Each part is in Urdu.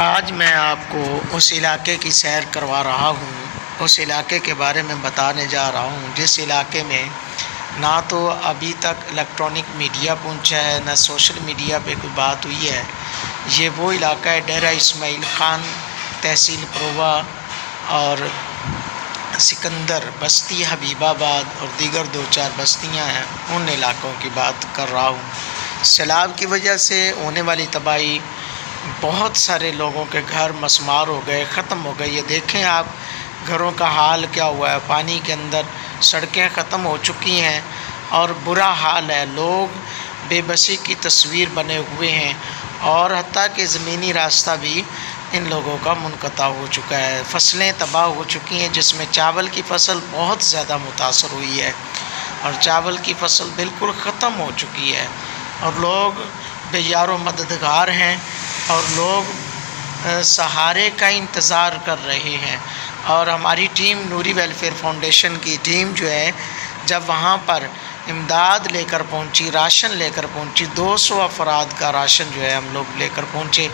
آج میں آپ کو اس علاقے کی سیر کروا رہا ہوں، اس علاقے کے بارے میں بتانے جا رہا ہوں جس علاقے میں نہ تو ابھی تک الیکٹرانک میڈیا پہنچا ہے، نہ سوشل میڈیا پہ کوئی بات ہوئی ہے۔ یہ وہ علاقہ ہے ڈیرہ اسماعیل خان، تحصیل پرووا اور سکندر، بستی حبیب آباد اور دیگر 2-4 بستیاں ہیں، ان علاقوں کی بات کر رہا ہوں۔ سیلاب کی وجہ سے ہونے والی تباہی، بہت سارے لوگوں کے گھر مسمار ہو گئے، ختم ہو گئے۔ یہ دیکھیں آپ گھروں کا حال کیا ہوا ہے، پانی کے اندر سڑکیں ختم ہو چکی ہیں اور برا حال ہے۔ لوگ بے بسی کی تصویر بنے ہوئے ہیں اور حتیٰ کہ زمینی راستہ بھی ان لوگوں کا منقطع ہو چکا ہے۔ فصلیں تباہ ہو چکی ہیں، جس میں چاول کی فصل بہت زیادہ متاثر ہوئی ہے اور چاول کی فصل بالکل ختم ہو چکی ہے اور لوگ بے یار و مددگار ہیں اور لوگ سہارے کا انتظار کر رہے ہیں۔ اور ہماری ٹیم نوری ویلفیئر فاؤنڈیشن کی ٹیم جو ہے، جب وہاں پر امداد لے کر پہنچی، راشن لے کر پہنچی، 200 افراد کا راشن جو ہے ہم لوگ لے کر پہنچے،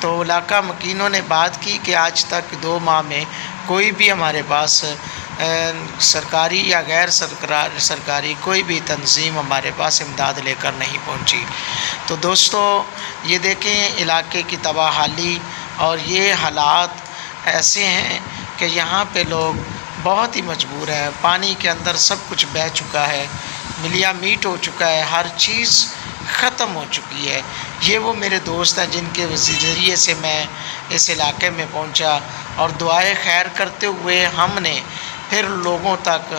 تو علاقہ مکینوں نے بات کی کہ آج تک 2 ماہ میں کوئی بھی ہمارے پاس سرکاری یا غیر سرکاری کوئی بھی تنظیم ہمارے پاس امداد لے کر نہیں پہنچی۔ تو دوستو، یہ دیکھیں علاقے کی تباہ حالی، اور یہ حالات ایسے ہیں کہ یہاں پہ لوگ بہت ہی مجبور ہیں۔ پانی کے اندر سب کچھ بہہ چکا ہے، ملیا میٹ ہو چکا ہے، ہر چیز ختم ہو چکی ہے۔ یہ وہ میرے دوست ہیں جن کے ذریعے سے میں اس علاقے میں پہنچا اور دعائے خیر کرتے ہوئے ہم نے پھر لوگوں تک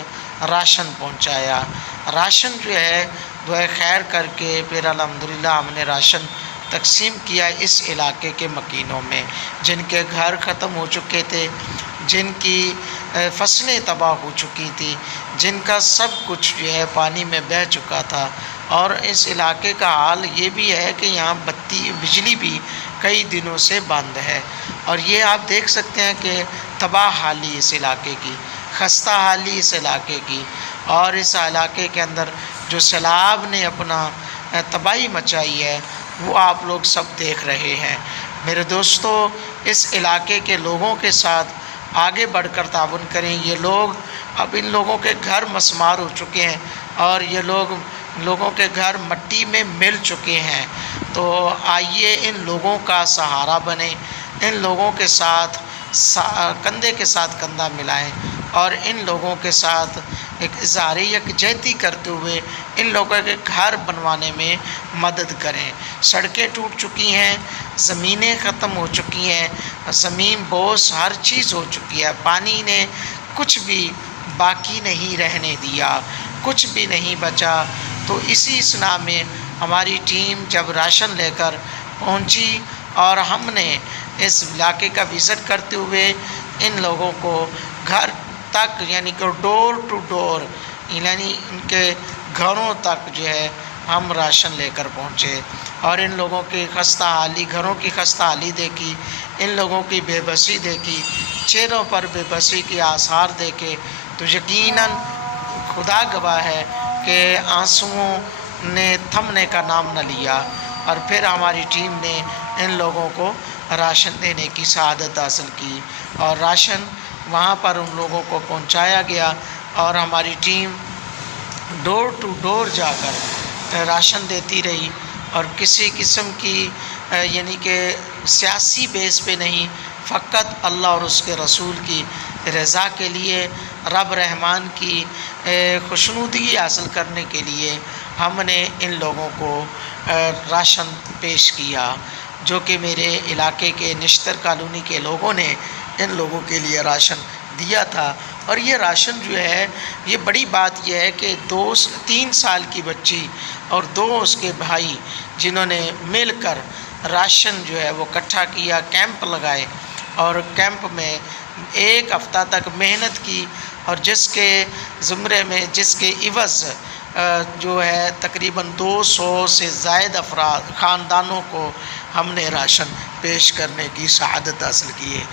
راشن پہنچایا۔ راشن جو ہے دعائے خیر کر کے پھر الحمدللہ ہم نے راشن تقسیم کیا اس علاقے کے مکینوں میں، جن کے گھر ختم ہو چکے تھے، جن کی فصلیں تباہ ہو چکی تھی، جن کا سب کچھ جو ہے پانی میں بہہ چکا تھا۔ اور اس علاقے کا حال یہ بھی ہے کہ یہاں بجلی بھی کئی دنوں سے بند ہے، اور یہ آپ دیکھ سکتے ہیں کہ تباہ حالی اس علاقے کی، خستہ حالی اس علاقے کی، اور اس علاقے کے اندر جو سیلاب نے اپنا تباہی مچائی ہے وہ آپ لوگ سب دیکھ رہے ہیں۔ میرے دوستو، اس علاقے کے لوگوں کے ساتھ آگے بڑھ کر تعاون کریں۔ یہ لوگ، اب ان لوگوں کے گھر مسمار ہو چکے ہیں اور یہ لوگوں کے گھر مٹی میں مل چکے ہیں، تو آئیے ان لوگوں کا سہارا بنیں، ان لوگوں کے ساتھ کندھے کے ساتھ کندھا ملائیں اور ان لوگوں کے ساتھ ایک اظہار یکجہتی کرتے ہوئے ان لوگوں کے گھر بنوانے میں مدد کریں۔ سڑکیں ٹوٹ چکی ہیں، زمینیں ختم ہو چکی ہیں، زمین بوس ہر چیز ہو چکی ہے، پانی نے کچھ بھی باقی نہیں رہنے دیا، کچھ بھی نہیں بچا۔ تو اسی اثناء میں ہماری ٹیم جب راشن لے کر پہنچی اور ہم نے اس علاقے کا وزٹ کرتے ہوئے ان لوگوں کو گھر تک، یعنی کہ ڈور ٹو ڈور، یعنی ان کے گھروں تک جو ہے ہم راشن لے کر پہنچے، اور ان لوگوں کی خستہ حالی، گھروں کی خستہ حالی دیکھی، ان لوگوں کی بے بسی دیکھی، چہروں پر بے بسی کے آثار دیکھے، تو یقیناً خدا گواہ ہے کہ آنسوؤں نے تھمنے کا نام نہ لیا، اور پھر ہماری ٹیم نے ان لوگوں کو راشن دینے کی سعادت حاصل کی، اور راشن وہاں پر ان لوگوں کو پہنچایا گیا، اور ہماری ٹیم ڈور ٹو ڈور جا کر راشن دیتی رہی، اور کسی قسم کی یعنی کہ سیاسی بیس پہ نہیں، فقط اللہ اور اس کے رسول کی رضا کے لیے، رب رحمان کی خوشنودگی حاصل کرنے کے لیے ہم نے ان لوگوں کو راشن پیش کیا، جو کہ میرے علاقے کے نشتر کالونی کے لوگوں نے ان لوگوں کے لیے راشن دیا تھا۔ اور یہ راشن جو ہے، یہ بڑی بات یہ ہے کہ 3 سال کی بچی اور 2 اس کے بھائی، جنہوں نے مل کر راشن جو ہے وہ اکٹھا کیا، کیمپ لگائے، اور کیمپ میں 1 ہفتہ تک محنت کی، اور جس کے زمرے میں، جس کے عوض جو ہے تقریباً 200 سے زائد خاندانوں کو ہم نے راشن پیش کرنے کی سعادت حاصل کی ہے۔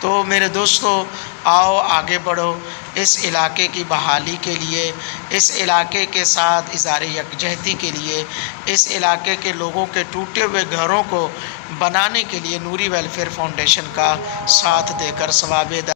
تو میرے دوستو، آؤ آگے بڑھو، اس علاقے کی بحالی کے لیے، اس علاقے کے ساتھ اظہار یکجہتی کے لیے، اس علاقے کے لوگوں کے ٹوٹے ہوئے گھروں کو بنانے کے لیے نوری ویلفیئر فاؤنڈیشن کا ساتھ دے کر ثواب